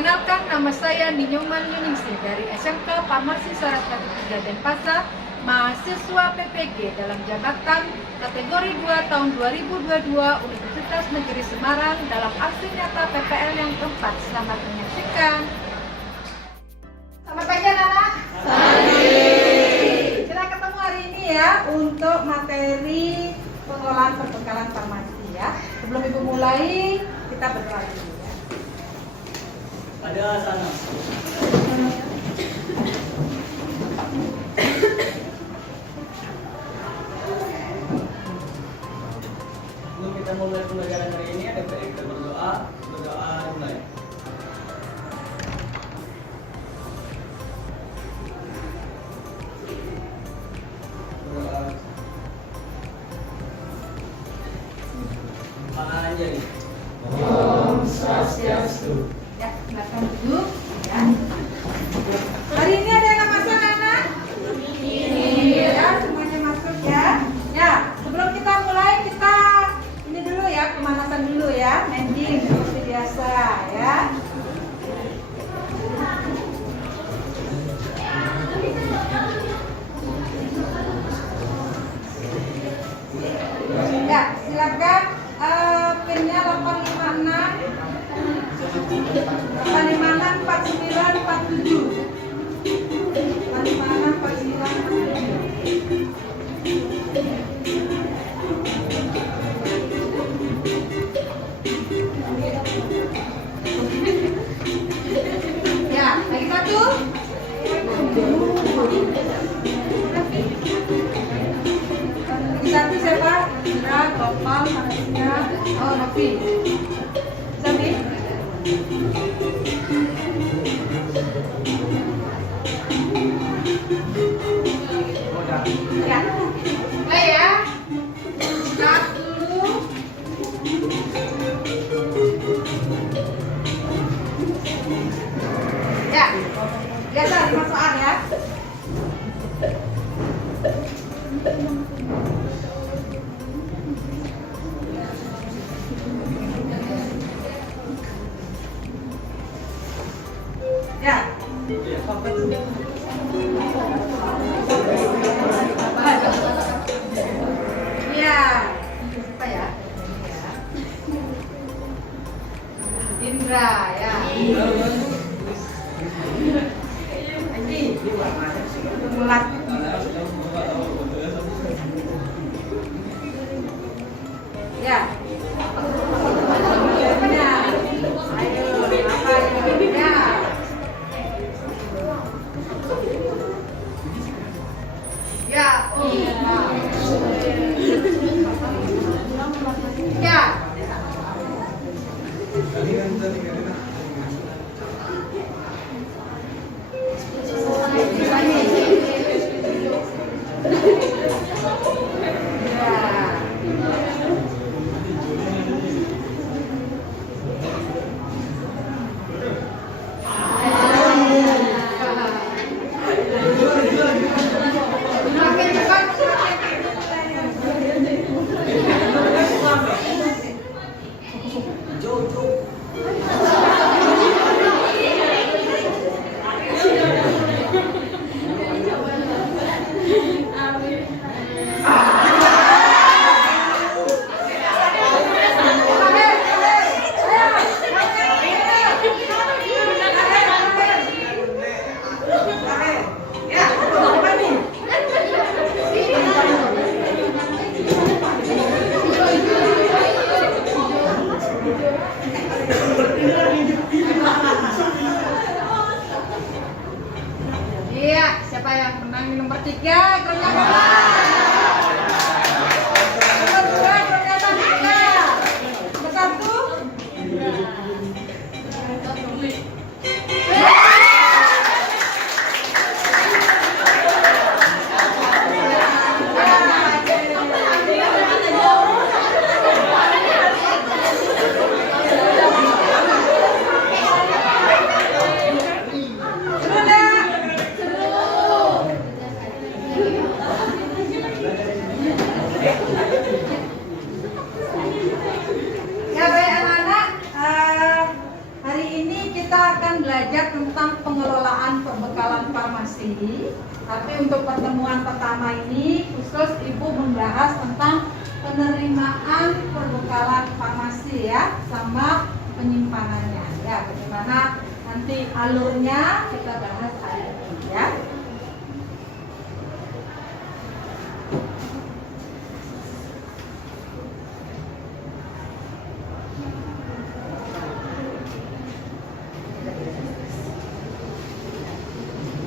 Perkenalkan, nama saya Ninyoman Yuningsih dari SMK Farmasi Sarasvati 3 Denpasar, mahasiswa PPG dalam jabatan kategori 2 tahun 2022 Universitas Negeri Semarang dalam aksi nyata PPL yang keempat. Selamat menyaksikan. Selamat pagi anak-anak. Kita ketemu hari ini ya untuk materi pengolahan perbekalan farmasi ya. Sebelum ibu mulai, kita berdoa dulu ya. Ada sana. Sebelum kita mulai pembelajaran hari ini, ada baik kita berdoa mulai. Berdoa. Anjali. Om Swastiastu. Ya, silakan duduk ya. Hari ini ada yang masuk anak? Ya, semuanya masuk ya. Ya, sebelum kita mulai kita ini dulu ya, pemanasan dulu ya, mending seperti biasa ya. Ya, silakan pinnya 856 4947. 4947. Ya, lagi satu. Lagi satu siapa? Indra, Gopal, Manusia. Oh, Novi. Sabi. Ya, mulai ya. Start dulu. Ya, biasa dimasukkan ya. Ya. Ya, siapa ya? Indra ya. Ini Mulat. Ya. Ayo, apa ya? Ya, oh. Ya. Iya, siapa yang menang nomor 3? Gergakan. Nomor 2 gergakan 3. Nomor 1. Ya baik anak-anak, hari ini kita akan diskusi, tapi untuk pertemuan pertama ini khusus Ibu membahas tentang penerimaan perbekalan farmasi ya, sama penyimpanannya ya. Bagaimana nanti alurnya kita bahas hari ini ya.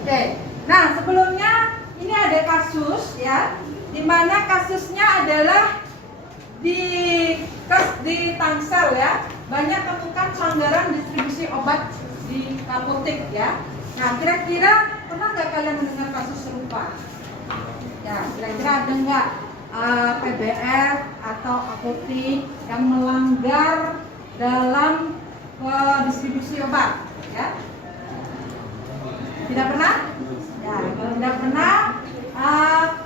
Oke, nah sebelumnya ini ada kasus ya, di mana kasusnya adalah di Tangsel ya, banyak temukan pelanggaran distribusi obat di apotek ya. Nah kira-kira pernah nggak kalian mendengar kasus serupa? Ya, kira-kira ada nggak PBR atau apotek yang melanggar dalam distribusi obat ya? Tidak pernah? Ya, kalau tidak pernah,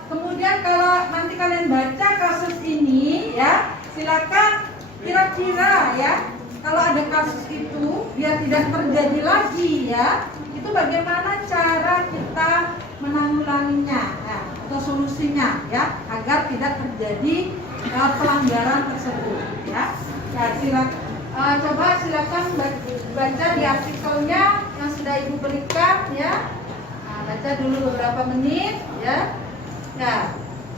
kemudian kalau nanti kalian baca kasus ini ya, silakan kira-kira ya, kalau ada kasus itu biar tidak terjadi lagi ya, itu bagaimana cara kita menanggulanginya ya, atau solusinya ya, agar tidak terjadi pelanggaran tersebut ya. Ya, silakan baca di artikelnya yang sudah Ibu berikan ya. Nah, baca dulu beberapa menit ya. Ya.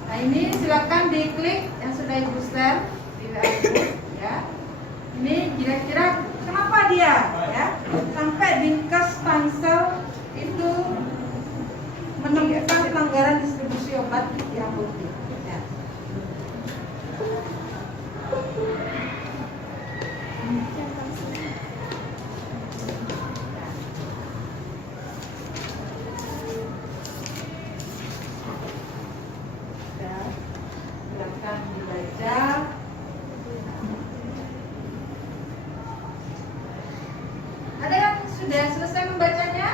Nah, ini silakan diklik yang sudah Ibu share di WA Ibu ya. Ini kira-kira kenapa dia ya sampai Dinkes Tangsel itu menemukan pelanggaran distribusi obat di apotek ya. Silakan dibaca. Ada yang sudah selesai membacanya?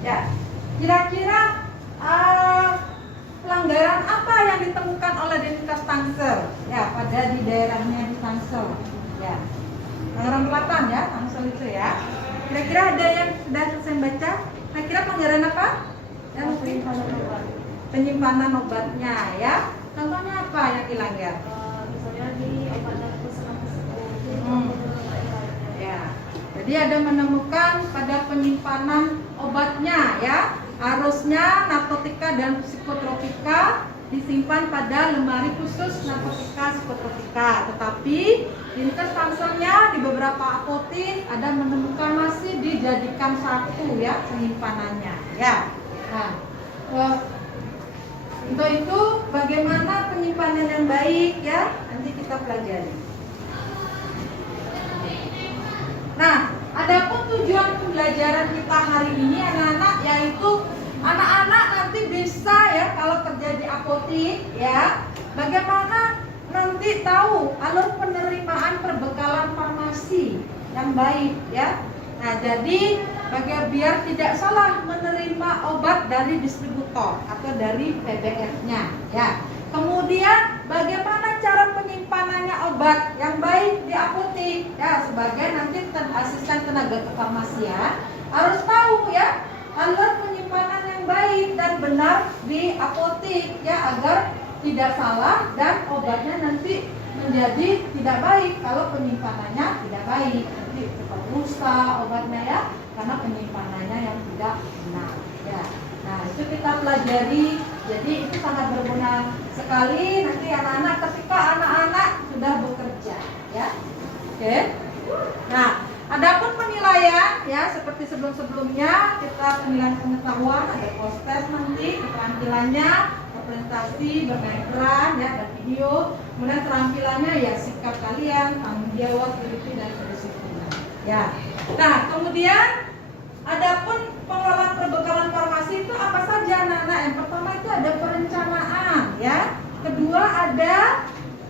Ya, kira-kira pelanggaran apa yang ditemukan oleh Dinkes Tangsel ya pada di daerahnya di Tangsel ya. Pelanggaran 8 ya, Tangsel itu ya. Kira-kira ada yang sudah selesai baca? Kira-kira pelanggaran apa? Yang penyimpanan obatnya ya. Contohnya apa yang dilanggar? Misalnya di obat Ya. Jadi ada menemukan pada penyimpanan obatnya ya, harusnya narkotika dan psikotropika disimpan pada lemari khusus narkotika psikotropika, tetapi Dinkes Tangselnya di beberapa apotek ada menemukan masih dijadikan satu ya penyimpanannya ya. Nah, untuk itu bagaimana penyimpanan yang baik ya, nanti kita pelajari. Nah, adapun tujuan pembelajaran kita hari ini anak-anak, yaitu anak-anak nanti bisa ya kalau kerja di apotek ya, bagaimana nanti tahu alur penerimaan perbekalan farmasi yang baik ya. Nah, jadi biar tidak salah menerima obat dari distributor atau dari PBR-nya ya. Kemudian bagaimana cara penyimpanannya obat yang baik di apotek ya, sebagai nanti asisten tenaga kefarmasian harus tahu ya alur penyimpanan yang baik dan benar di apotek ya, agar tidak salah dan obatnya nanti menjadi tidak baik kalau penyimpanannya tidak baik, nanti cepat rusak obatnya ya karena penyimpanannya yang tidak benar ya. Nah, itu kita pelajari, jadi itu sangat berguna sekali nanti anak-anak ketika anak-anak sudah bekerja ya. Oke. Nah, adapun penilaian ya seperti sebelum-sebelumnya, kita penilaian pengetahuan, ada post test nanti, keterampilannya, presentasi, bermain peran ya, dan video. Kemudian keterampilannya ya sikap kalian, tanggung jawab, diri dan kedisiplinan. Ya. Nah, kemudian adapun pengelolaan perbekalan farmasi itu apa saja, anak-anak? Yang pertama itu ada perencanaan, ya. Kedua ada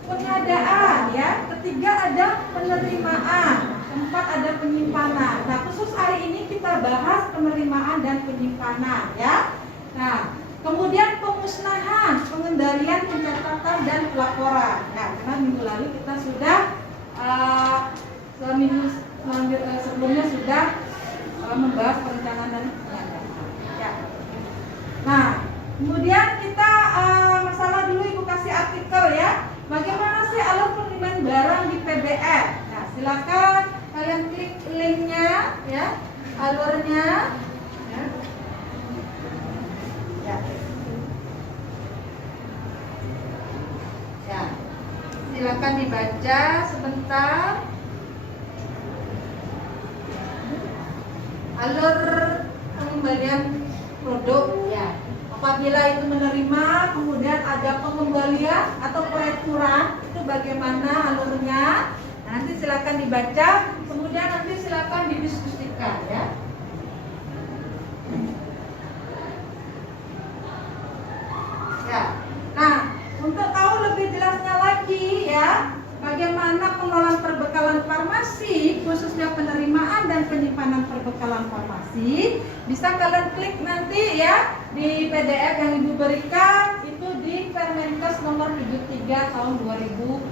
pengadaan, ya. Ketiga ada penerimaan. Keempat ada penyimpanan. Nah, khusus hari ini kita bahas penerimaan dan penyimpanan, ya. Nah, kemudian pemusnahan, pengendalian, pencatatan dan pelaporan. Nah, karena minggu lalu kita sudah sebelumnya sudah membahas perencanaan dan pengadaan. Ya. Nah, kemudian kita masalah dulu Ibu kasih artikel, ya. Bagaimana sih alur penerimaan barang di PBR? Nah, silakan kalian klik linknya, ya, alurnya. Ya. Ya. Ya. Silakan dibaca sebentar. Alur pengembalian produk, ya. Apabila itu menerima, kemudian ada pengembalian atau pereturan, itu bagaimana alurnya? Nah, nanti silakan dibaca, kemudian nanti silakan didiskusikan, ya. Ya. Nah, untuk tahu lebih jelasnya lagi, ya, bagaimana pengelolaan perbekalan farmasi, khususnya penerimaan dan penyimpanan perbekalan farmasi, bisa kalian klik nanti, ya, di PDF yang Ibu berikan itu di Permenkes nomor 73 tahun 2016,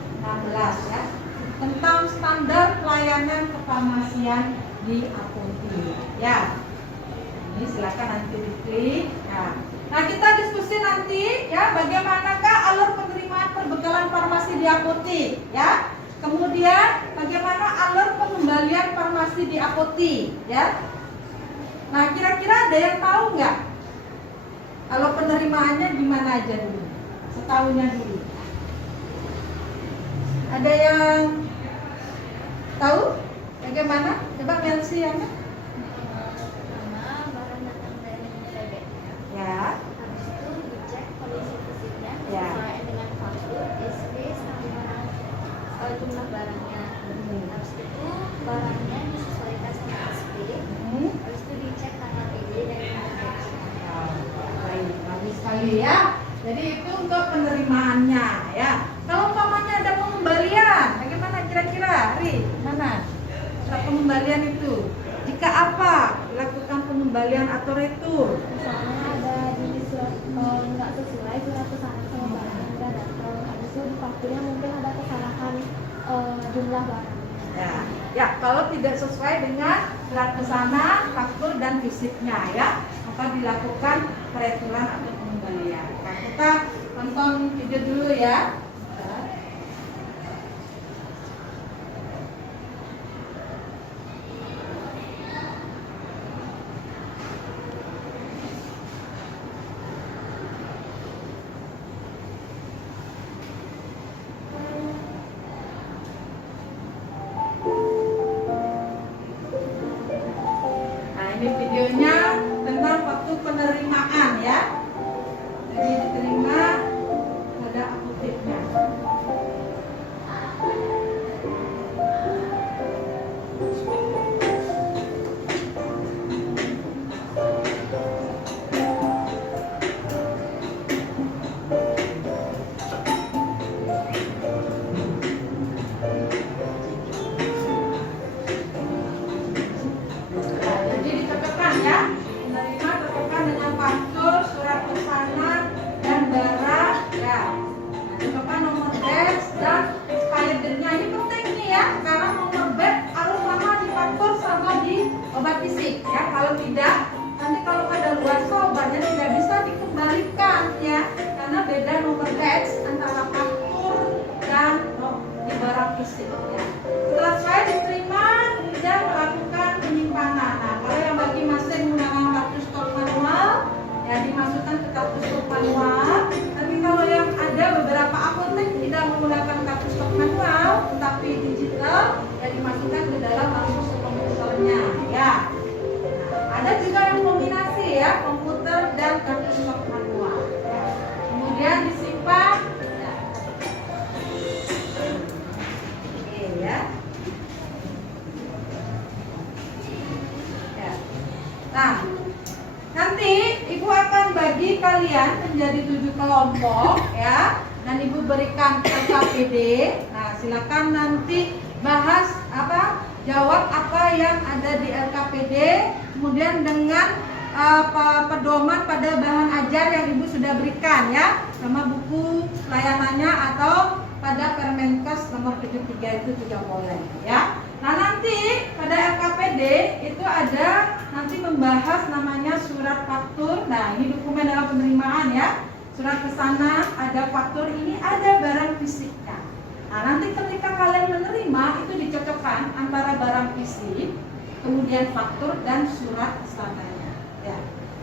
ya, tentang standar pelayanan kefarmasian di apotek, ya. Ini silakan nanti diklik, ya. Nah, kita diskusi nanti, ya, bagaimanakah alur penerimaan perbekalan farmasi di apotek, ya. Kemudian bagaimana alur pengembalian farmasi di apotek, ya. Nah, kira-kira ada yang tahu nggak? Kalau penerimaannya gimana aja dulu? Setahunya dulu. Ada yang tahu? Bagaimana? Coba Melsi, ya. Barang datang dari PBR. Ya. Habis itu dicek kondisi fisiknya Ya. sesuai dengan faktur, SP sama jumlah barangnya. Habis itu barangnya disesuaikan sama SP. Habis itu dicek tanggal PD dan Baik, bagus sekali, ya. Jadi itu untuk penerimaannya, ya. Kalau umpamanya ada pengembalian, bagaimana kira-kira, Ri? Mana? Untuk pengembalian itu, jika apa dilakukan pengembalian atau retur? misalnya ada jenis surat nggak sesuai surat pesanan sama barang yang udah datang. Habis itu di fakturnya mungkin ada kesalahan jumlah barang. Ya, kalau tidak sesuai dengan surat pesanan, faktur dan fisiknya, ya, maka dilakukan pereturan atau pengembalian. Nah, kita tonton video dulu, ya. Nah, ini videonya tentang waktu penerimaan, ya. Jadi diterima pada apoteknya. Nah, jadi dicocokkan, ya. Menerima cocokkan dengan faktur, surat pesanan dan barang, ya. Nah, cocokkan nomor batch dan expired date-nya. Ini penting nih, ya, karena nomor batch harus sama di faktur sama di obat fisik, ya. Kalau tidak, nanti kalau ada luar obatnya tidak bisa dikembalikan, ya, karena beda nomor batch antara faktur dan di barang fisik, ya. Setelah saya diterima, kemudian melakukan penyimpanan. Nah, kalau yang bagi masih menggunakan kartu stok manual, ya, dimasukkan ke kartu stok manual. Tapi kalau yang ada beberapa apotek tidak menggunakan kartu stok manual, tetapi digital, ya, dimasukkan ke dalam kartu stok komputernya, ya. Nah, ada juga yang kombinasi, ya, komputer dan kartu stok manual, ya. Kemudian disimpan, ya. Oke, ya. kalian menjadi 7 kelompok ya, dan Ibu berikan LKPD. Nah, silakan nanti bahas jawab apa yang ada di LKPD, kemudian dengan pedoman pada bahan ajar yang Ibu sudah berikan ya, sama buku layanannya atau pada Permenkes nomor 73 itu juga boleh ya. Nah, nanti pada LKPD itu ada nanti membahas namanya surat faktur. Nah, ini dokumen dalam penerimaan ya. Surat pesanan, ada faktur, ini ada barang fisiknya. Nah, nanti ketika kalian menerima itu dicocokkan antara barang fisik, kemudian faktur dan surat pesanannya ya.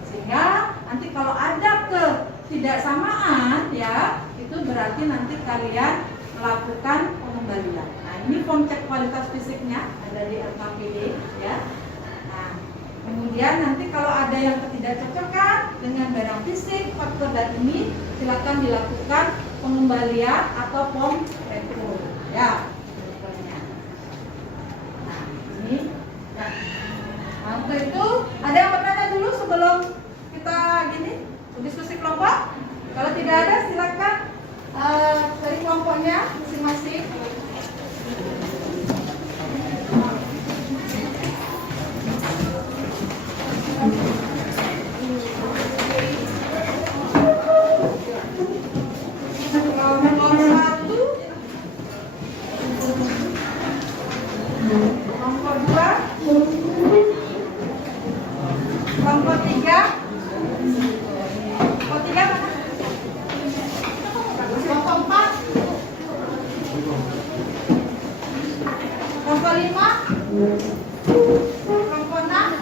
Sehingga nanti kalau ada ketidaksamaan ya, itu berarti nanti kalian melakukan pengembalian. Nah, ini form cek kualitas fisiknya ada di LKPD ya. Nah, kemudian nanti kalau ada yang ketidakcocokan dengan barang fisik, faktur dan ini, silakan dilakukan pengembalian atau form retro ya. Nah, ini ya. Nah, untuk itu ada yang bertanya dulu sebelum kita diskusi kelompok? Kalau tidak ada, silakan dari kelompoknya masing-masing. Kelompok 1, kelompok 2, kelompok 3. Kelompok 3 mana? Kelompok 4, kelompok 5, kelompok 6,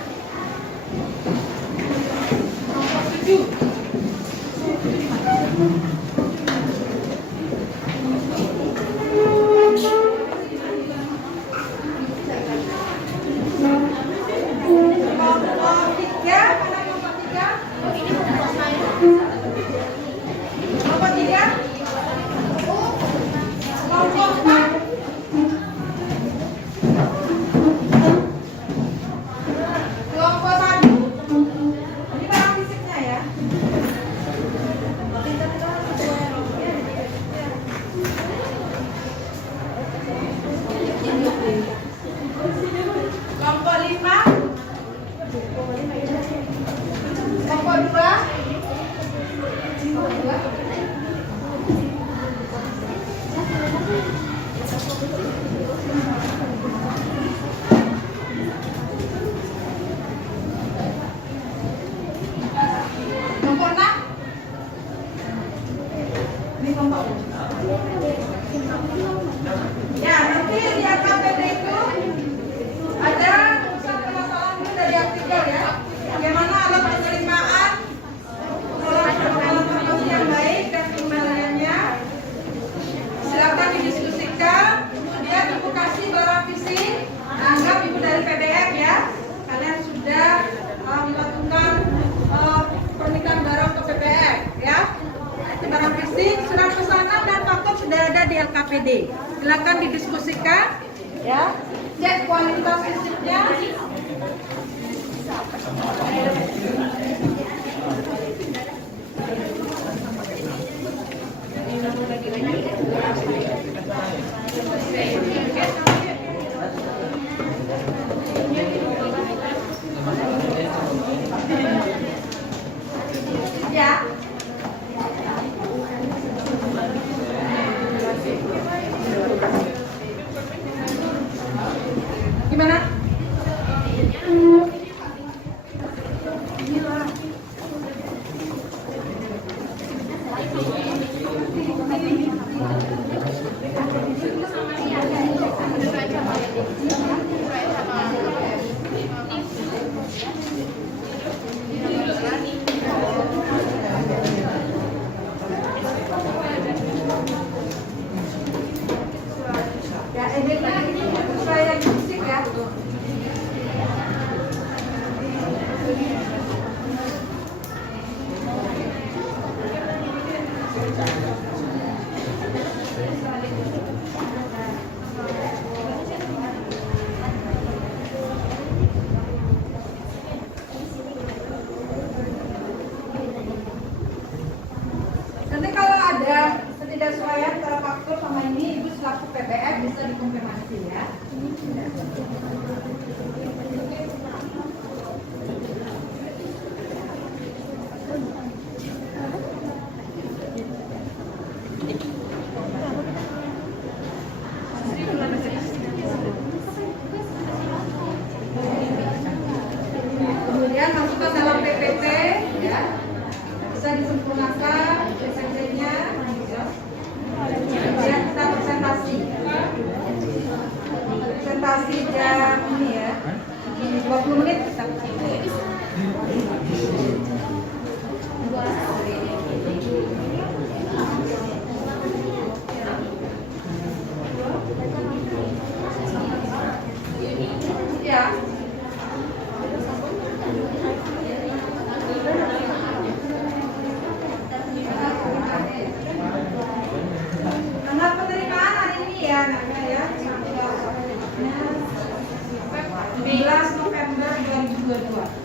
kelompok 7. Ya, nanti di LKPD itu ada permasalahan dulu dari artikel ya. Bagaimana alat penerimaan, alat yang baik dan pengembaliannya. Silakan didiskusikan. Kemudian Ibu kasih barang fisik. Anggap Ibu dari PDF ya. Kalian sudah melakukan pernikahan barang ke PPF ya. Itu barang fisik, surat pesanan dan faktur sudah ada di LKPD. Silakan didiskusikan ya. Cek kualitas fisiknya. Ya. Gimana? Ya, editnya ini sesuai yang fisik ya. penyesuaian antara faktur sama ini Ibu selaku PPF bisa dikonfirmasi ya. Kemudian masukkan dalam PPT ya. Bisa disempurnakan PPT-nya. Kemudian kita presentasi. Presentasi jam ini ya. 20 menit kita ya. Tanggal penerimaan hari ini ya, Nana ya. 11 November 2022.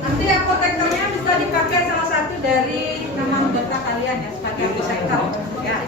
Nanti apotekernya bisa dipakai salah satu dari nama anggota kalian ya sebagai apoteker ya.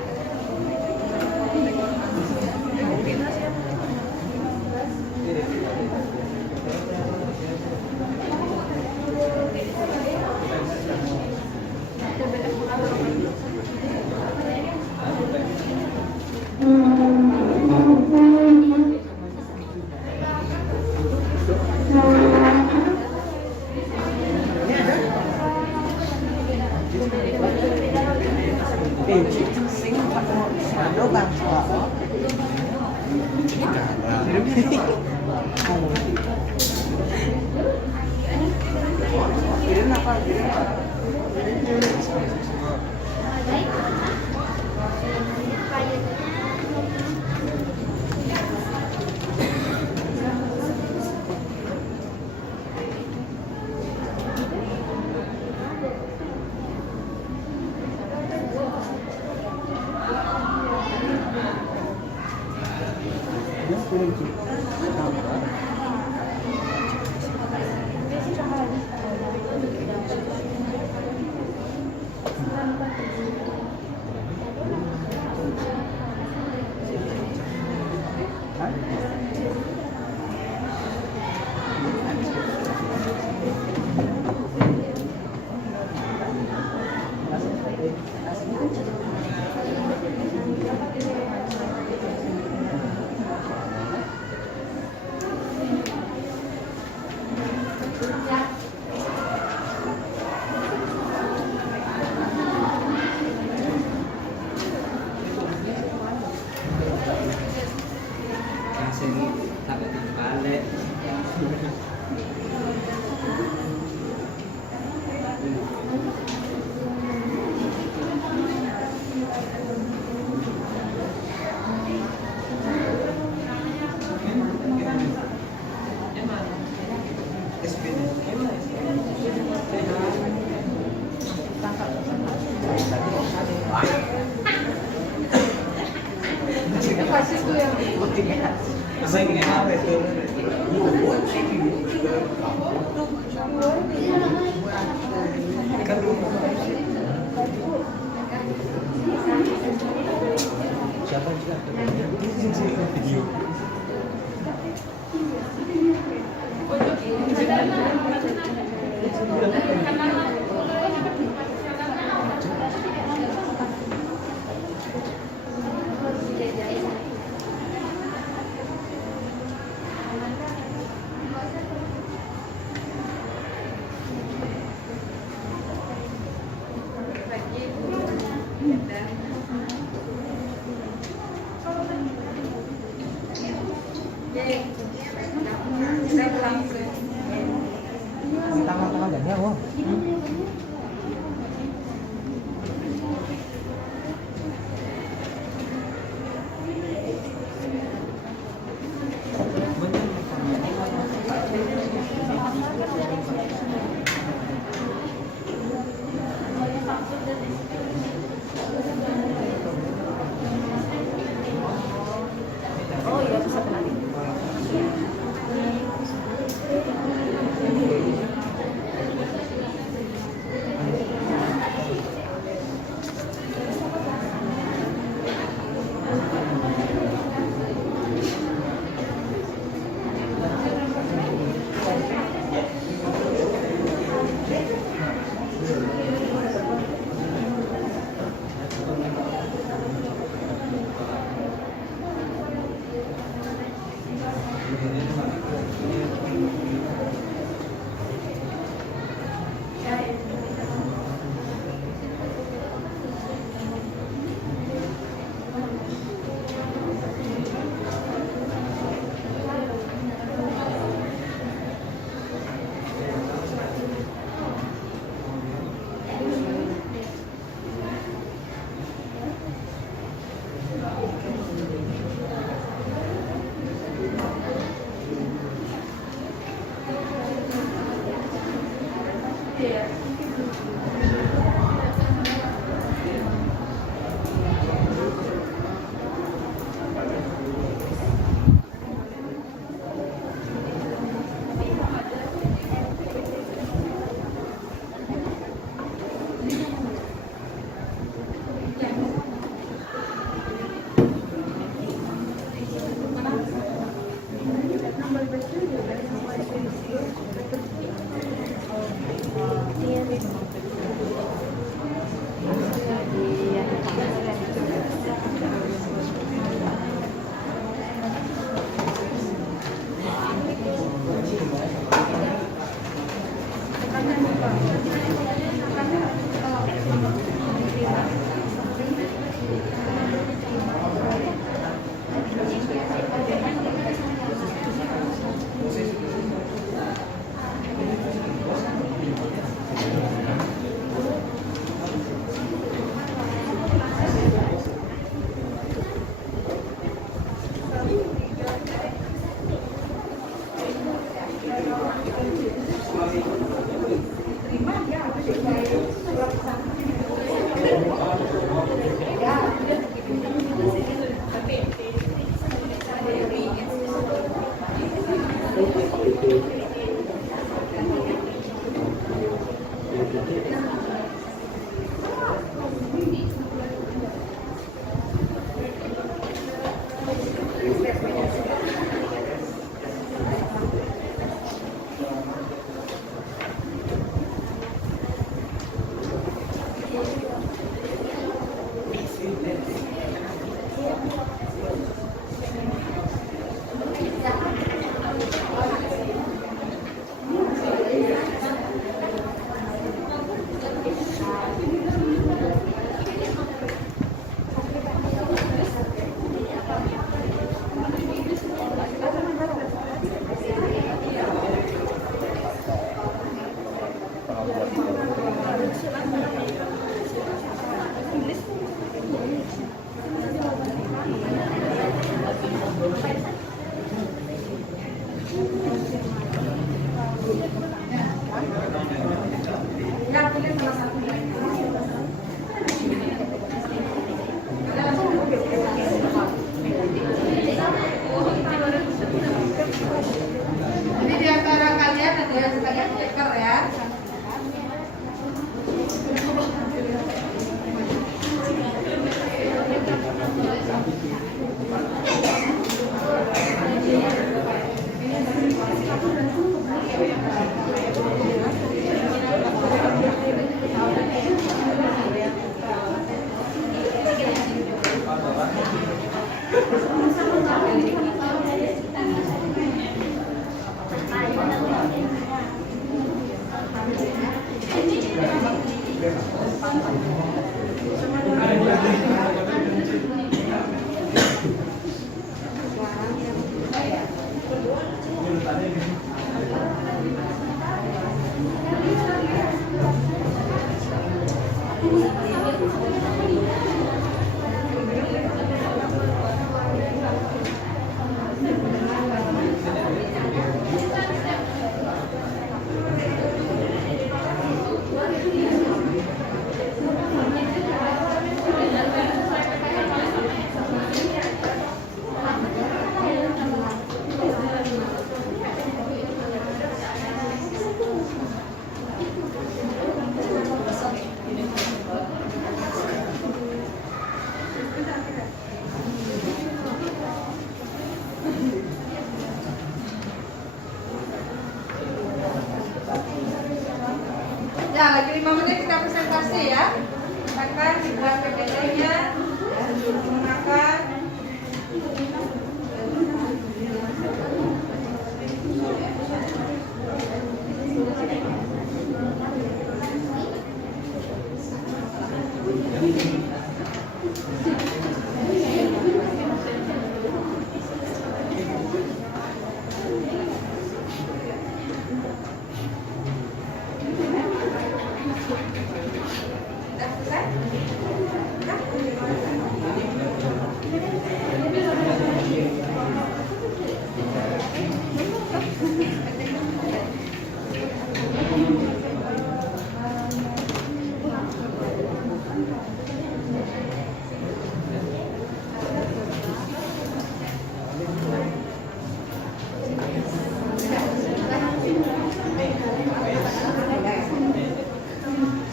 Sudah PPT-nya, menggunakan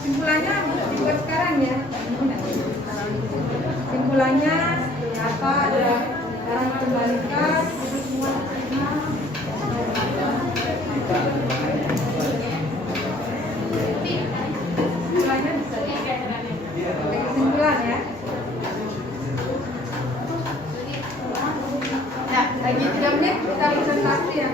simpulannya dibuat sekarang ya. Simpulannya apa ada barang kembalikan simpulannya bisa kesimpulan ya. Ya, lagi 3 menit kita presentasi ya.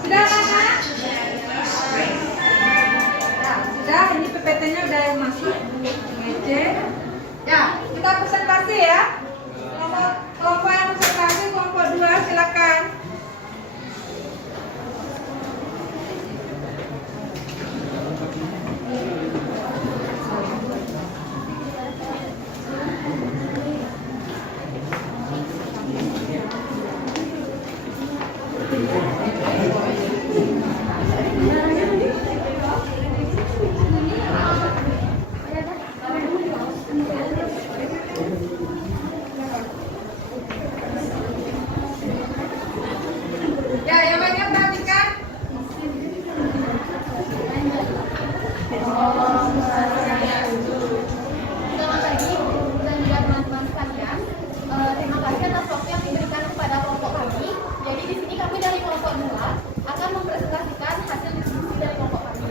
Sudah Kakak? Nah, sudah, ini PPT-nya udah masuk ngecek. Ya, kita presentasi ya. Kelompok yang presentasi, kelompok 2 silakan. Ya, yang banyak perhatikan. Selamat pagi dan juga teman-teman sekalian. Terima kasih atas waktu yang diberikan kepada kelompok kami. Jadi di sini kami dari kelompok 2 akan mempresentasikan hasil diskusi dari kelompok kami.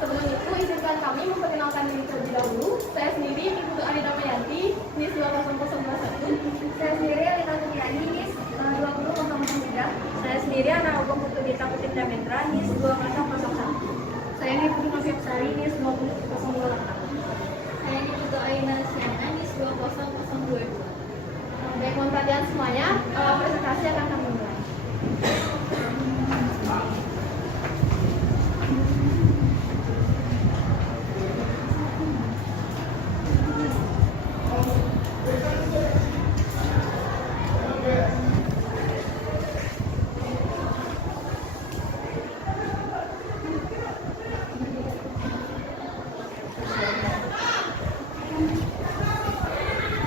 Sebelum itu izinkan kami memperkenalkan diri terlebih dahulu. Saya sendiri Ibu Anita Mayanti, NIS 20021. Saya sendiri Alita Suryani, NIS 20003. Saya sendiri Ana Ogong Putudita Putri Damendra, NIS 20001. Saya ini Putri Noviap Sari, NIS 20028. Saya ini juga Aina Siana, NIS 20022. Baik, mohon perhatian semuanya, presentasi akan kami mulai.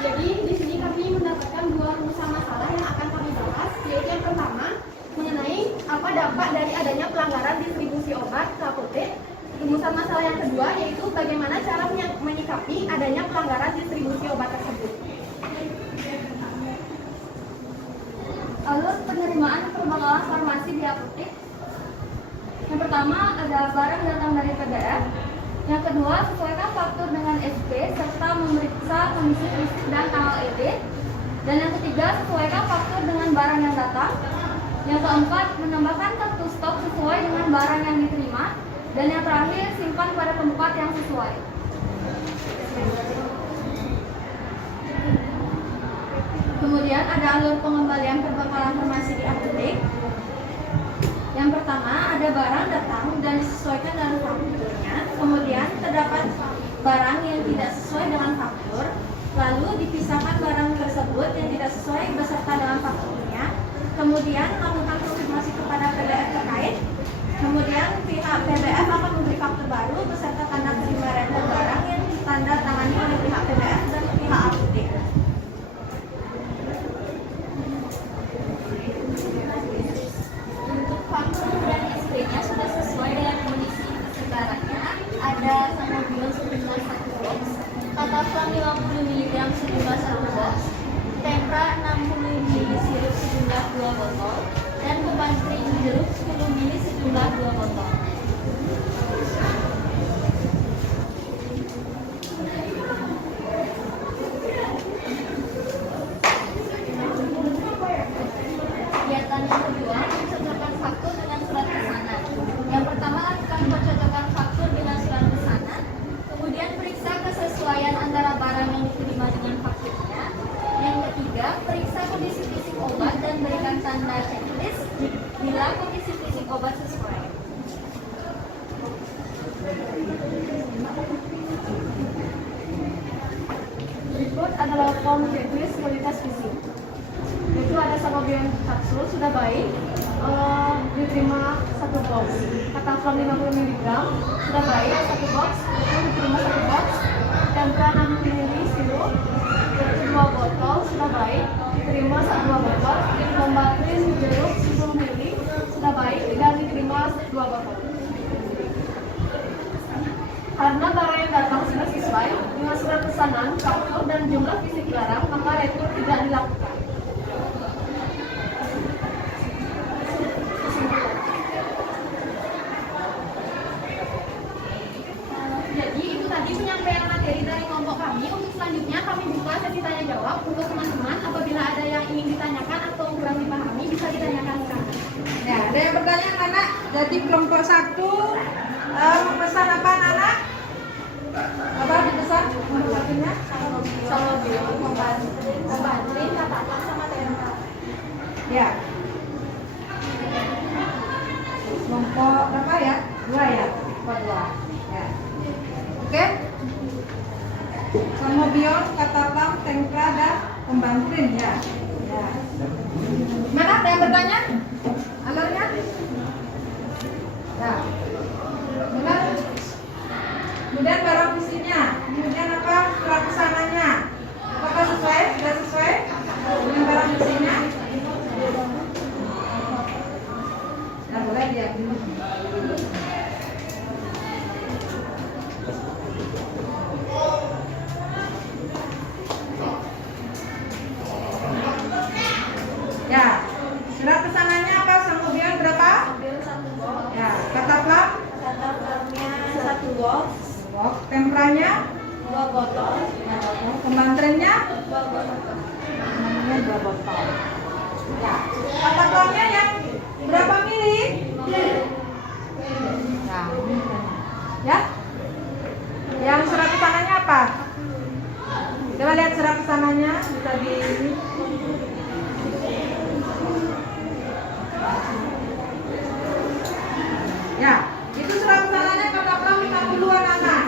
Jadi di sini kami mendapatkan 2 rumusan masalah yang akan kami bahas, yaitu yang pertama mengenai apa dampak dari adanya pelanggaran distribusi obat ke apotek. Rumusan masalah yang kedua yaitu bagaimana cara menyikapi adanya pelanggaran distribusi obat tersebut. Alur penerimaan perbekalan farmasi di apotek. Yang pertama ada barang datang dari PDF, Yang kedua, sesuaikan faktur dengan SP serta memeriksa kondisi fisik dan tanggal ED. Dan yang ketiga, sesuaikan faktur dengan barang yang datang. Yang keempat, menambahkan kartu stok sesuai dengan barang yang diterima. Dan yang terakhir, simpan pada tempat yang sesuai. Kemudian ada alur pengembalian perbekalan farmasi di apotek. Yang pertama, ada barang datang dan disesuaikan dengan fakturnya. Kemudian terdapat barang yang tidak sesuai dengan faktur. Lalu dipisahkan barang tersebut yang tidak sesuai beserta dengan fakturnya. Kemudian melakukan konfirmasi kepada PBF terkait. Kemudian pihak PBF akan memberi faktur baru beserta tanda terima renter barang yang ditanda tangani oleh pihak PBF dan pihak apotek. Untuk faktur dan SP-nya sudah sesuai dengan kondisi kesegarannya. Ada Sangobion sejumlah 1 box, Cataflam 50 mg sejumlah 1 box, Tempra 60 ml sirup sejumlah 2 botol, dan Pembantrin jeruk 10 ml sejumlah 2 botol. Kegiatan yang kedua, mencocokkan faktur dengan surat pesanan. Yang pertama, lakukan pencocokan faktur dengan surat pesanan. Kemudian periksa kesesuaian antara barang yang diterima dengan fakturnya. Yang ketiga, periksa kondisi fisik obat dan berikan tanda checklist bila kondisi fisik obat sesuai. Berikut adalah form checklist kualitas fisik. Itu ada Sangobion kapsul sudah baik, diterima 1 box. Cataflam 50 mg sudah baik 1 box, itu diterima 1 box. Tempra 60 ml sirup 2 botol sudah baik, diterima 2 botol. Pembantrin jeruk 10 ml sudah baik dan diterima 2 botol. Karena barang yang datang sudah sesuai dengan surat pesanan, faktur dan jumlah fisik barang, maka retur tidak dilakukan. Jadi itu tadi penyampaian materi dari kelompok kami. Untuk selanjutnya kami buka sesi tanya jawab untuk teman-teman. Apabila ada yang ingin ditanyakan atau kurang dipahami bisa ditanyakan sekarang. Ya, ada yang bertanya anak. Jadi kelompok 1 memesan apa anak? Apa dipesan? Kelompok 1-nya? Sangobion, Pembantrin, Cataflam sama Tempra. Ya. Kelompok berapa ya? 2 ya? Kelompok 2. Ya. Oke? Sangobion, Cataflam, Tempra, dan Pembantrin ya. Ya. Mana ada yang bertanya? Alurnya? Ya. Benar? Kemudian barang fisiknya, kemudian apa? Surat pesanannya. Apakah sesuai? Sudah sesuai dengan barang fisiknya? Nah, boleh dia. Ya, surat pesanannya apa? Sangobion berapa? Sangobion 1 box. Ya, Cataflam? Cataflamnya 1 box. Tempranya? 2 botol. Pembantrinnya? 2 botol. Namanya 2 botol. Ya, Cataflamnya yang berapa mili? Nah, ya. Yang surat pesanannya apa? Coba lihat surat pesanannya bisa di ini. Ya, itu surat pesanannya Cataflam 50-an anak.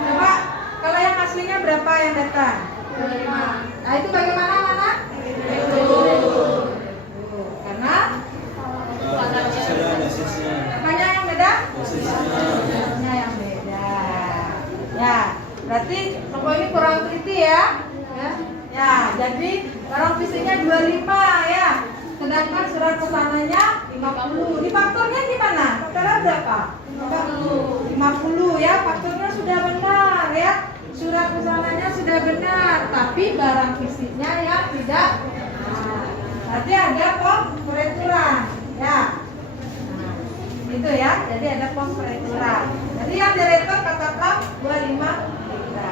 Coba kalau yang aslinya berapa yang datang? 5. Nah, itu bagaimana anak? Karena makanya yang beda? Dosisnya yang beda. Ya, berarti toko ini kurang teliti ya. Ya, jadi barang fisiknya 25 ya. Sedangkan surat pesanannya 50. Di fakturnya gimana? Fakturnya berapa? 50 ya. Fakturnya sudah benar ya. Surat pesanannya sudah benar, tapi barang fisiknya ya tidak. Nah, berarti ada pempereturan ya. Nah, itu ya. Jadi ada pempereturan. Jadi yang direktur katakan 25 juta.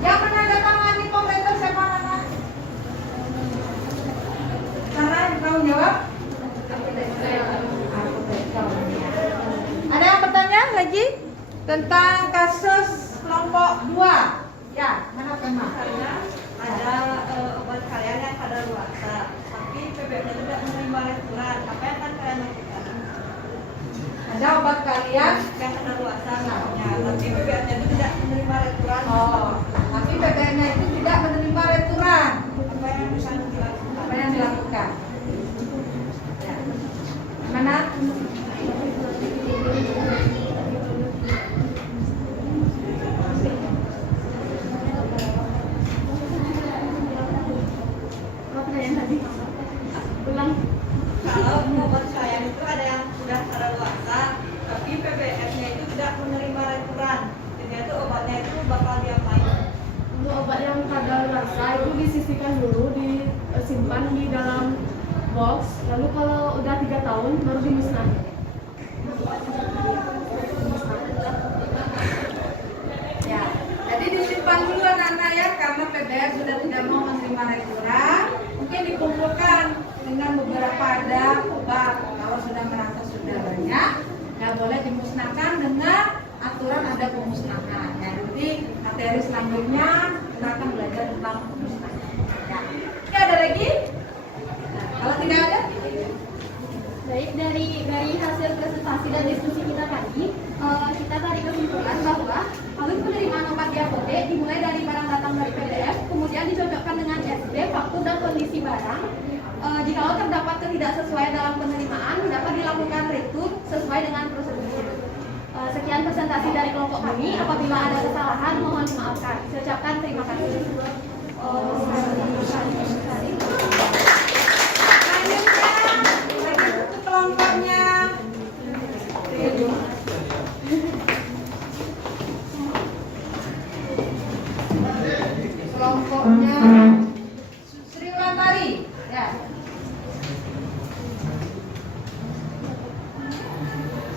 Yang menandatangani komentar siapa anak? Sana yang tahu jawab? Ada yang bertanya lagi tentang kasus kelompok 2? Ya, mana tema? Ada obat kalian yang kadaluarsa, tapi PBM tidak menerima restoran. Apa yang akan kalian lakukan? Ada obat kalian Yang kadaluarsa namanya, tapi PBM-nya itu tidak menerima restoran. tapi BBM-nya itu tidak menerima returan. Apa yang bisa dilakukan? Apa yang dilakukan? Ya. Mana? Kalau obat kalian itu ada yang sudah kadaluarsa, tapi PBM-nya itu tidak menerima restoran. Jadi itu obatnya itu bakal diapain? Untuk obat yang kadaluarsa itu disisihkan dulu, disimpan di dalam box. Lalu kalau udah 3 tahun baru dimusnahkan. Ya. Jadi disimpan dulu anak-anak ya, karena PBM sudah tidak mau menerima returan. Mungkin dikumpulkan dengan beberapa ada obat. Kalau sudah merasa sudah banyak, nggak boleh dimusnahkan dengan aturan ada pemusnahan. Ya, nanti materi selanjutnya kita akan belajar tentang pemusnahan. Ya. Oke, ada lagi? Nah, kalau tidak ada, Baik, dari hasil presentasi dan diskusi kita tadi, kita tarik kesimpulan bahwa alur penerimaan obat di apotek dimulai dari barang datang dari PDF, kemudian dicocokkan dengan SD, faktur dan kondisi barang. Jikalau terdapat ketidaksesuaian dalam penerimaan, dapat dilakukan retur sesuai dengan prosedur. Sekian presentasi dari kelompok kami. Apabila ada kesalahan, mohon dimaafkan. Saya ucapkan terima kasih. selanjutnya itu kelompoknya. Kelompoknya Sri Wulandari. Ya.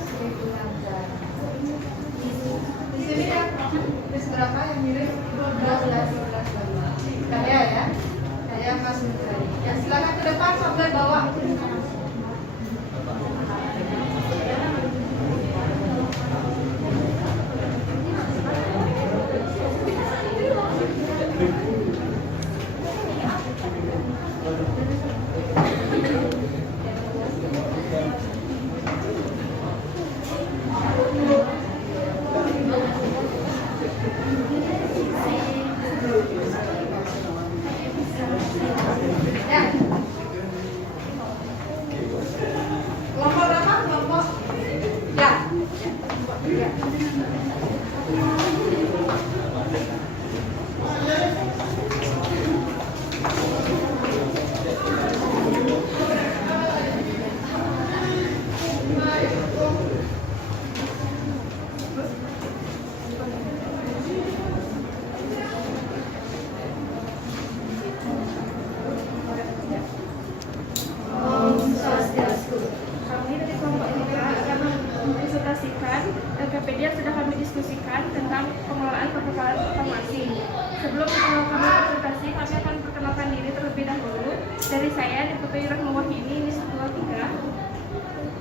Sri Wulandari. Di sini ya, tulis berapa yang mirip? 12. Saya ya. Saya Mas Nurani. Ya, silakan ke depan sampai bawah. Ya. Kelompok berapa? Kelompok ya. Ya. Kami dari kelompok kita akan mempresentasikan LKPD yang sudah kami diskusikan tentang pengelolaan pertukaran informasi. Sebelum kami presentasi, kami akan perkenalkan diri terlebih dahulu. Dari saya, Deputi Rahmawahini, NIS 23.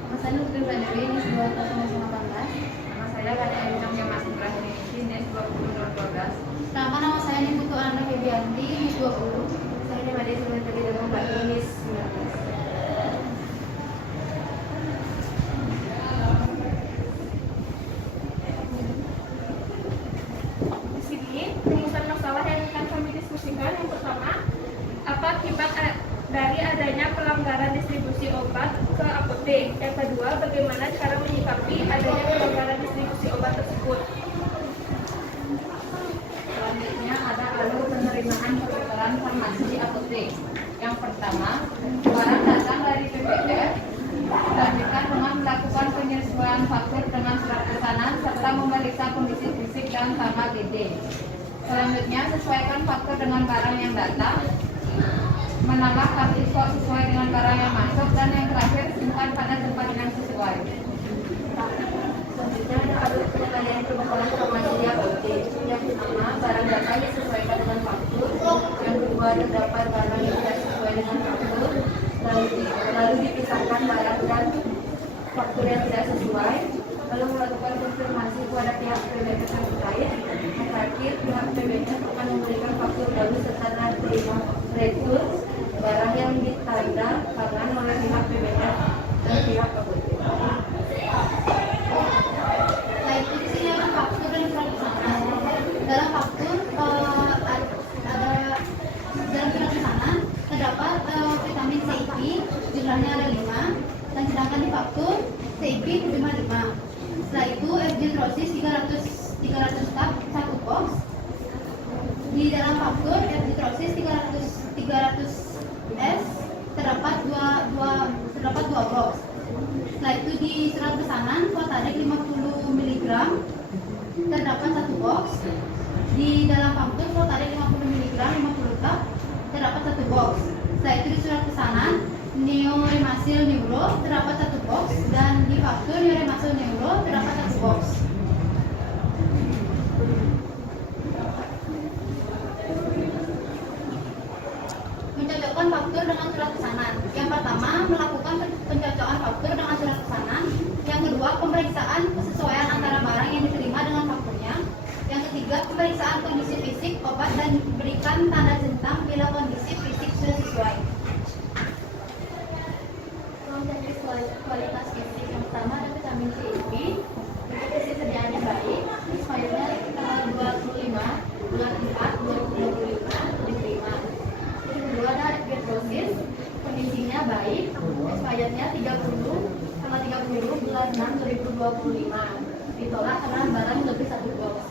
Nama saya Nurul Badari, NIS 2018. Nama saya Lani Ayunang yang masih berakhir di NIS 2012. Nama saya Niputu Ananda Febianti, NIS 20. Saya Nimade Sumentari dari Bali, NIS 19. Di sini rumusan masalah yang akan kami diskusikan. Yang pertama, apa akibat dari adanya pelanggaran distribusi obat ke apotek? Yang kedua, bagaimana cara menyikapi adanya pelanggaran distribusi obat tersebut? Selanjutnya ada alur penerimaan pertukaran farmasi di apotek. Yang pertama, barang datang dari PPF, dilanjutkan dengan melakukan penyesuaian faktur dengan surat pesanan serta memeriksa kondisi fisik dan sama GD. Selanjutnya, sesuaikan faktur dengan barang yang datang, menambah kartu stok sesuai dengan barang yang masuk, dan yang terakhir simpan pada tempat yang sesuai. selanjutnya ada pengalian permohonan farmasi AOT. Yang pertama, barang data yang disesuaikan dengan faktur. Yang kedua, terdapat barang yang tidak sesuai dengan faktur. Lalu dipisahkan barang dan faktur yang tidak sesuai. Lalu melakukan konfirmasi kepada pihak PBS yang terkait. Yang terakhir, pihak PBS akan memberikan faktur baru serta terima retur barang yang ditanda tangan oleh pihak PBS dan pihak AOT. Nah, itu di sini ada faktur dan surat pesanan. Dalam faktur ada dalam surat pesanan terdapat vitamin CIP jumlahnya ada 5, dan sedangkan di faktur CIP cuma 5. Setelah itu F-Gentrosis 300 tab 1 box. Di dalam faktur F-Gentrosis 300 S terdapat dua box. Setelah itu di surat pesanan Flotadec 50 mg terdapat 1 box. Di dalam faktur Flotadec 50 mg 50 tab terdapat 1 box. Setelah itu di surat pesanan Neoremasil Neuro terdapat 1 box, dan di faktur Neoremasil Neuro terdapat 1 box. Mencocokkan faktur dengan surat pesanan. Yang pertama, melakukan pencocokan faktur dengan surat pesanan. Yang kedua, pemeriksaan kesesuaian antara barang yang diterima dengan fakturnya. Yang ketiga, pemeriksaan kondisi fisik obat dan diberikan tanda centang bila kondisi fisik sudah sesuai. Dari kualitas fisik, yang pertama ada vitamin C, ketersediaannya baik, expirednya tanggal 25 bulan 4 2025 diterima. Yang kedua ada F-Gentrosis, kondisinya baik, expirednya tanggal 30 bulan 6 2025, ditolak karena barang lebih 1 box.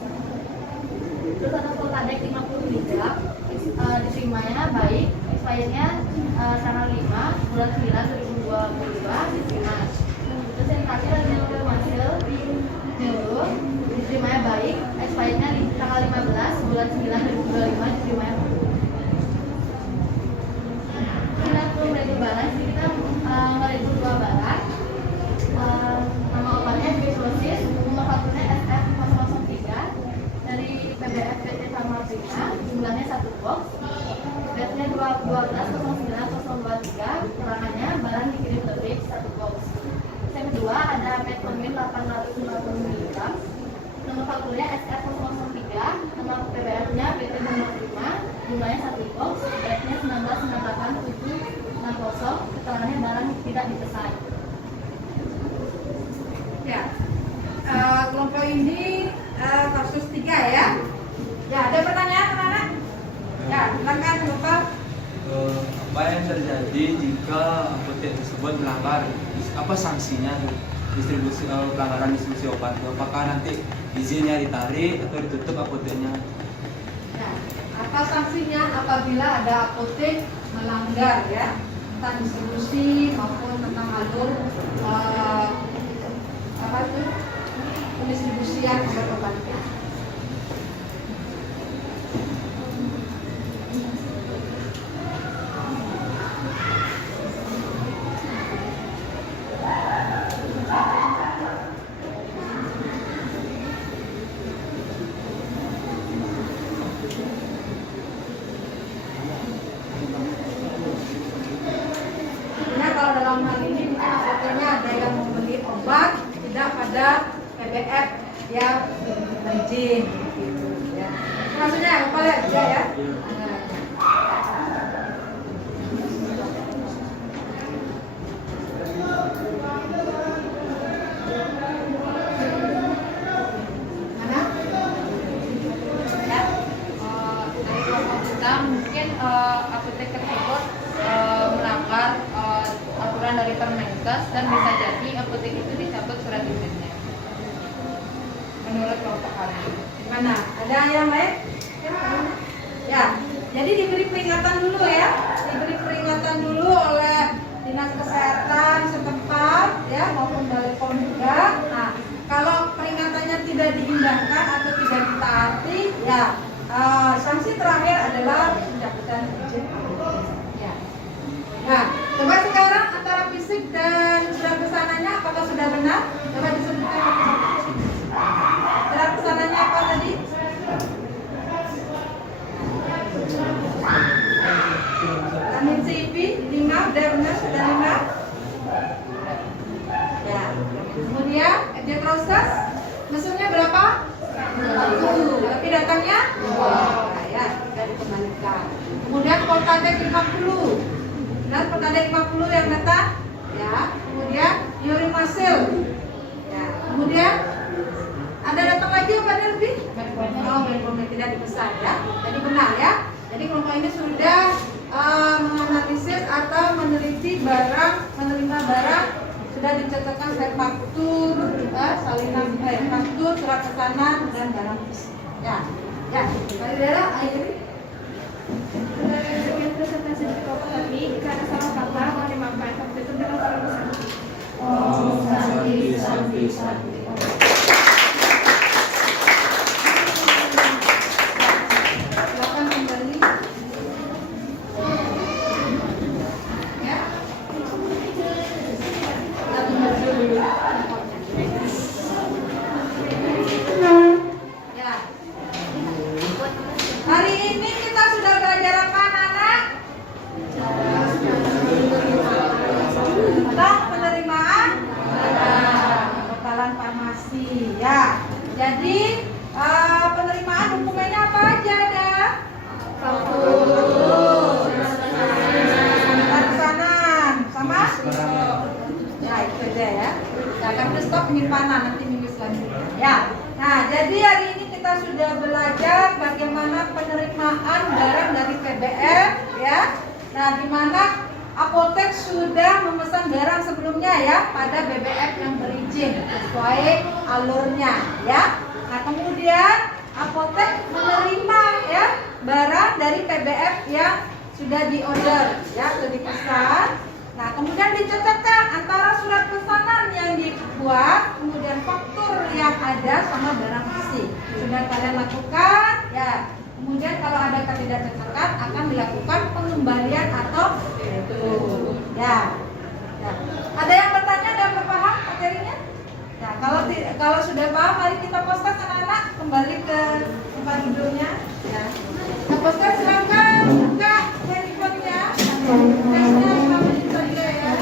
Terus ada Flotadec 50 mg, diterimanya baik, expirednya tanggal 5 bulan 9 2022 diterima. Terus yang terakhir ada Neuromacil Neuro, diterimanya baik, expirednya tanggal 15 bulan 9 2025 diterimanya. Kita perlu label barang, jadi kita nge-label 2 barang. Nama obatnya Gentrosis, nomor fakturnya SF003 dari PBF PT Pharma Prima, jumlahnya 1 box. Bednya 1209-023, keterangannya barang dikirim lebih 1 box. Yang kedua ada Metformin 850 mg, nomor fakturnya SF003, nomor PBF-nya PT Pharma Prima, jumlahnya 1 box. Bednya 1998760, keterangannya barang tidak dipesan. Ya, kelompok ini kasus 3 ya. Ya, ada pertanyaan anak-anak? Ya, silakan Bapak. Apa yang terjadi jika apotek tersebut melanggar, apa sanksinya distribusi pelanggaran distribusi obat? Apakah nanti izinnya ditarik atau ditutup apoteknya? Ya, apa sanksinya apabila ada apotek melanggar ya tentang distribusi maupun tentang alur pendistribusian obat-obatnya. Kalau dalam hal ini mungkin apoteknya ada yang membeli obat tidak pada PBF yang berizin gitu ya. Maksudnya apa ya juga ya? Mana? Ya. Dari kelompok kita mungkin apotek tersebut melanggar aturan dari Permenkes dan bisa jadi apotek itu dicabut surat izinnya. Menurut kelompok kami. Mana? Ada yang lain? Ya, jadi diberi peringatan dulu ya. Diberi peringatan dulu oleh Dinas Kesehatan setempat ya maupun dari POM juga. Nah, kalau peringatannya tidak diindahkan atau tidak ditaati, ya sanksi terakhir adalah pencabutan izin. Ya. Nah, coba sekarang antara fisik dan surat pesanannya apakah sudah benar? Coba disebutkan. nilainya 2. Nah, ya, sudah dikembalikan. Kemudian Polkadek 50. Dan Polkadek 50 yang datang, ya. Kemudian Yuri Masil. Ya, kemudian ada datang lagi apa ada lebih? Oh, benar tidak dipesan ya. Jadi benar ya. Jadi kelompok ini sudah menganalisis atau meneliti barang, menerima barang, sudah dicatatkan faktur, salinan faktur, surat pesanan dan barang fisik. Ya, ya. Saudara, akhiri. Dengan presentasi dari kelompok kami, karena salah kata menyimakkan faktur itu dengan salah besar. Oh, santi. Silakan kembali. Ya. Kita kembali dulu. Ya. Hari ini kita sudah belajar apa, anak-anak? Tentang penerimaan bekalan farmasi ya. Jadi penerimaan dokumennya apa aja ada? Faktur, pesanan, sama? Ya itu aja ya. Jangan di stop penyimpanan nanti minggu selanjutnya. Ya. Nah jadi hari ini kita sudah belajar bagaimana penerimaan barang dari PBF ya. Nah di mana apotek sudah memesan barang sebelumnya ya pada BBF yang berizin sesuai alurnya ya. Nah kemudian apotek menerima ya barang dari PBF yang sudah diorder ya, sudah dipesan. Nah kemudian dicatatkan antara surat pesanan yang dibuat, kemudian faktur yang ada sama barang fisik. Sudah kalian lakukan ya. Kemudian kalau ada ketidakcocokkan akan dilakukan pengembalian atau itu ya. Ya. Ada yang bertanya, ada yang berpaham materinya? Ya, kalau sudah paham, mari kita postas anak-anak kembali ke tempat duduknya. Ya. Kita postas silakan buka handphonenya. Tesnya 5 menit saja ya.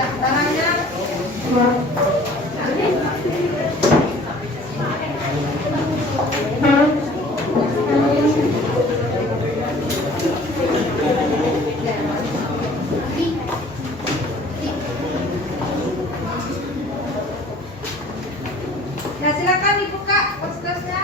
Ya, tangannya. Ya silakan dibuka postasnya.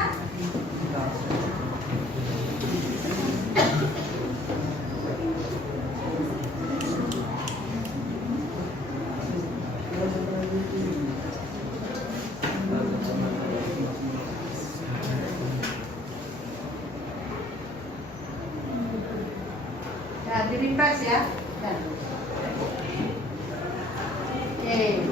Ya di refresh ya. Ya. Oke.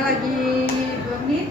lagi 2 menit.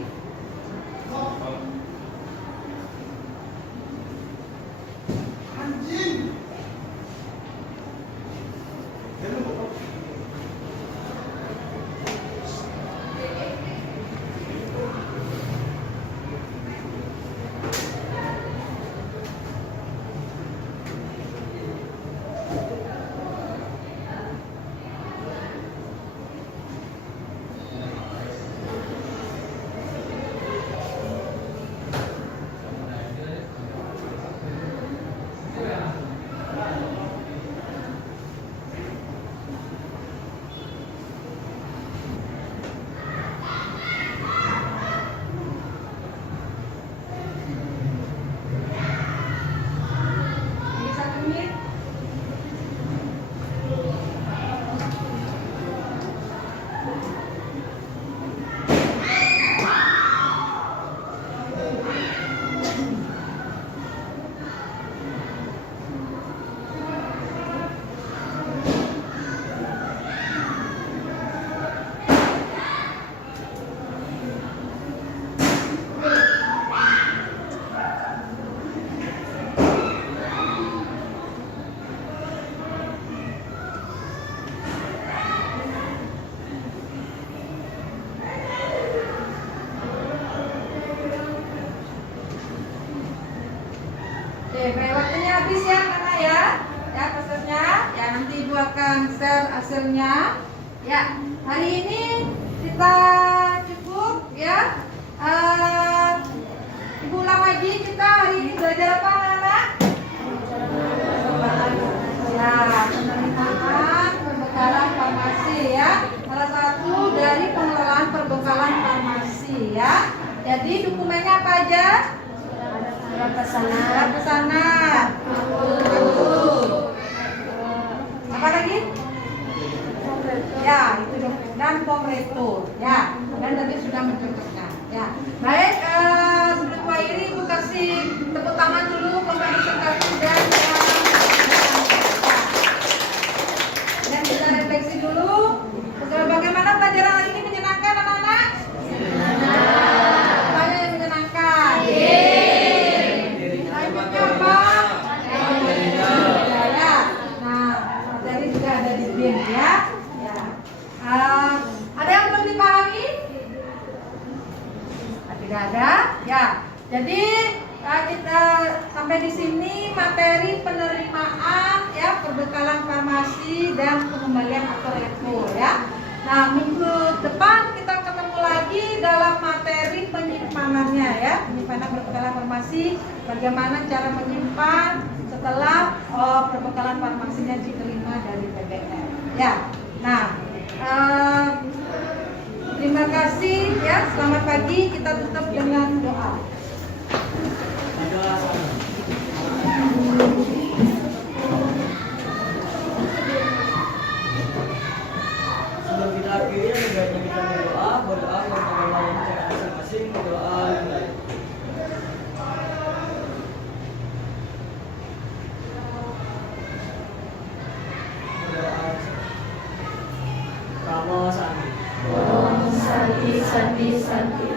Oke, waktunya habis ya Kakak ya. Ya pesernya, ya nanti Ibu akan share hasilnya. Ya, hari ini kita cukup ya. Ibu ulang lagi, kita hari ini belajar apa anak-anak? Ya, penerimaan perbekalan farmasi ya. Salah satu dari pengelolaan perbekalan farmasi ya. Jadi dokumennya apa aja? Surat pesanan. Apa lagi? Ya, itu dong. Dan komretur. Ya, dan tadi sudah mencontohkan. Ya, baik. Sebelum akhiri, Ibu kasih tepuk tangan dulu presentasi dan kita refleksi dulu. Bagaimana pelajaran hari ini menyenangkan anak-anak? Banyak yang menyenangkan. Materi sudah ada di BIM ya. Ada yang belum dipahami? Tidak ada. Ya. Jadi kita sampai di sini materi penerimaan ya perbekalan farmasi dan pengembalian atau repo ya. Nah minggu depan kita ketemu lagi dalam materi penyimpanannya ya, penyimpanan perbekalan farmasi, bagaimana cara menyimpan setelah perbekalan farmasinya diterima dari PBL ya. Nah terima kasih ya, selamat pagi, kita tutup dengan doa. Sebelum kita akhiri, sebaiknya kita berdoa bersama yang cek masing-masing berdoa. Kamu Santi. Santi, Santi, Santi.